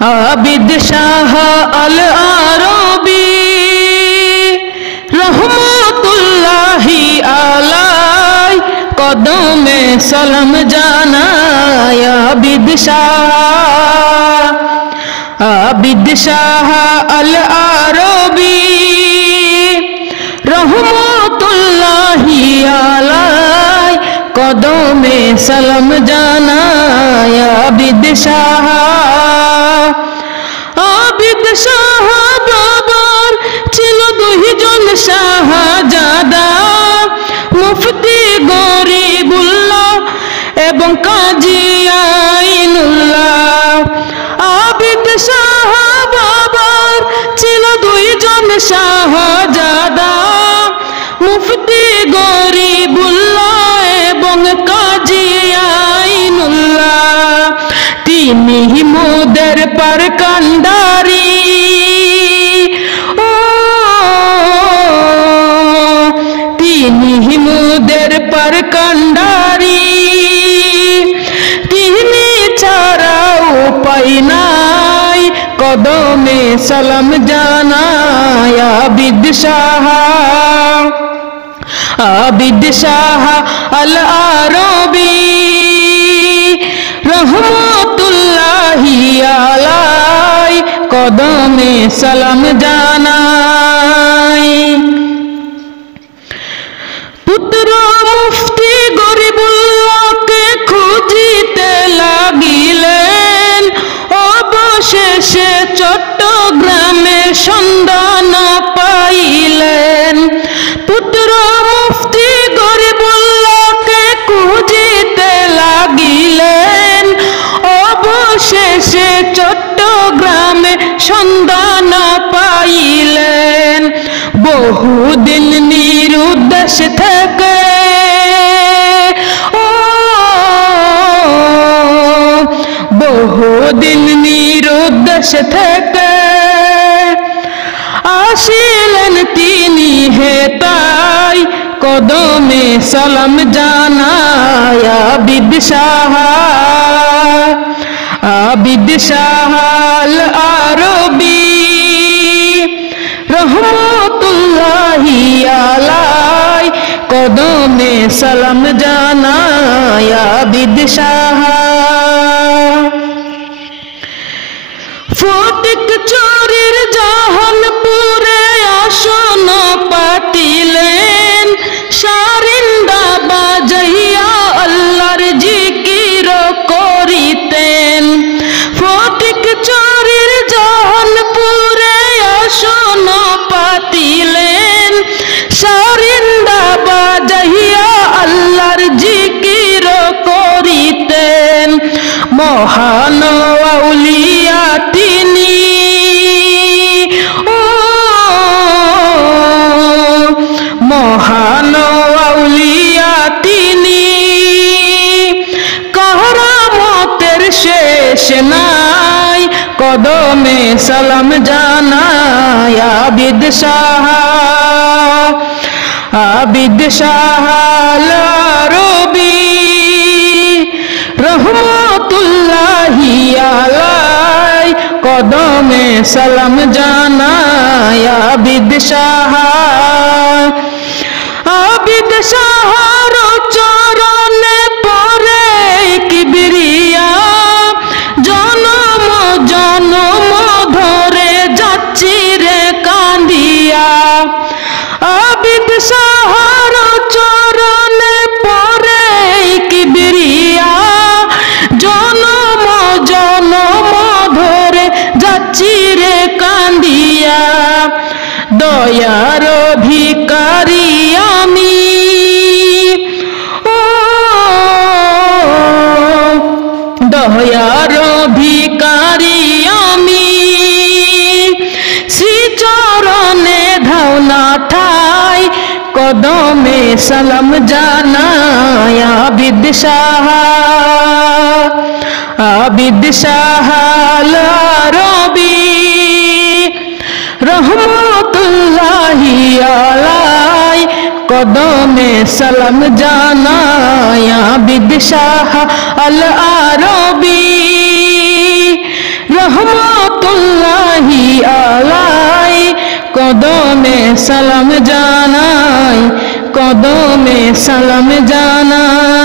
আবিদ শাহ আল আরবি রহমতুল্লাহি আলাই কদমে সালাম জানাই। আবিদ শাহ আল আরবি রহমতুল্লাহি আলাই কদমে সালাম জানাই। আবিদ শাহ বাবার ছিল দুইজন শাহজাদা, মুফতি গরিবুল্লাহ এবং কাজী আইনুল্লাহ। আবিদ শাহ বাবার ছিল দুইজন শাহজাদা, মুফতি গরিবুল্লাহ এবং কাজী আইনুল্লাহ। তিনি মোদের পার কান্ডারি, তিনি মোদের পার কান্ডারি, তিনি ছাড়া উপায় নাই কদমে সালাম জানাই। আবিদ শাহ আল আরবি রহমতুল্লাহি আলাই কদমে সালাম জানাই। পুত্র মুফতি গরিবুল্লাহকে খুঁজিতে লাগিলেন, অবশেষে চট্টগ্রামে সন্ধান পাইলেন। পুত্র মুফতি গরিবুল্লাহকে খুঁজিতে লাগিলেন, অবশেষে চট্টগ্রামে সন্ধান পাইলেন। বহুদিন নিরুদ্দেশ থেকে বহুদিন নিরুদ্দেশ থেকে আসিলেন তিনি হেতাই কদমে সালাম জানাই। আবিদ শাহ আল আরবি রহমতুল্লাহি আলাই কদমে সালাম জানাই। আবিদ শাহ ফটিক চোরের জাহানপুরে আসন পাতিলেন, সারিন্দা বাজাইয়া আল্লাহর জিকির করিতেন। ফটিক চোরের জাহানপুরে আসন পাতিলেন, সারিন্দা বাজাইয়া আল্লাহর জিকির করিতেন। মহান আউলিয়া তিনি, মহান আউলিয়া তিনি, কারামতের শেষ নাই কদমে সালাম জানাই। আবিদ শাহ আল আরবি রহমতুল্লাহি আলাই কদমে সালাম জানাই। আবিদ শাহর চরণে পরে কিবরিয়া, জনম জনম ধরে যাচ্ছি রে কান্দিয়া। আবিদ শাহর চরণে পরে কিবরিয়া, জনম জনম ধরে যাচ্ছি রে কান্দিয়া। দয়ার ভিখারি আমি, দয়ার ভিখারি আমি, শ্রীচরণে ধাওনা ঠাই কদমে সালাম জানাই। আবিদ শাহ আল আরবি রহমতুল্লাহি আলাই কদমে সালাম জানাই। আবিদ শাহ আল আরবি রহমতুল্লাহি আলাই কদমে সালাম জানাই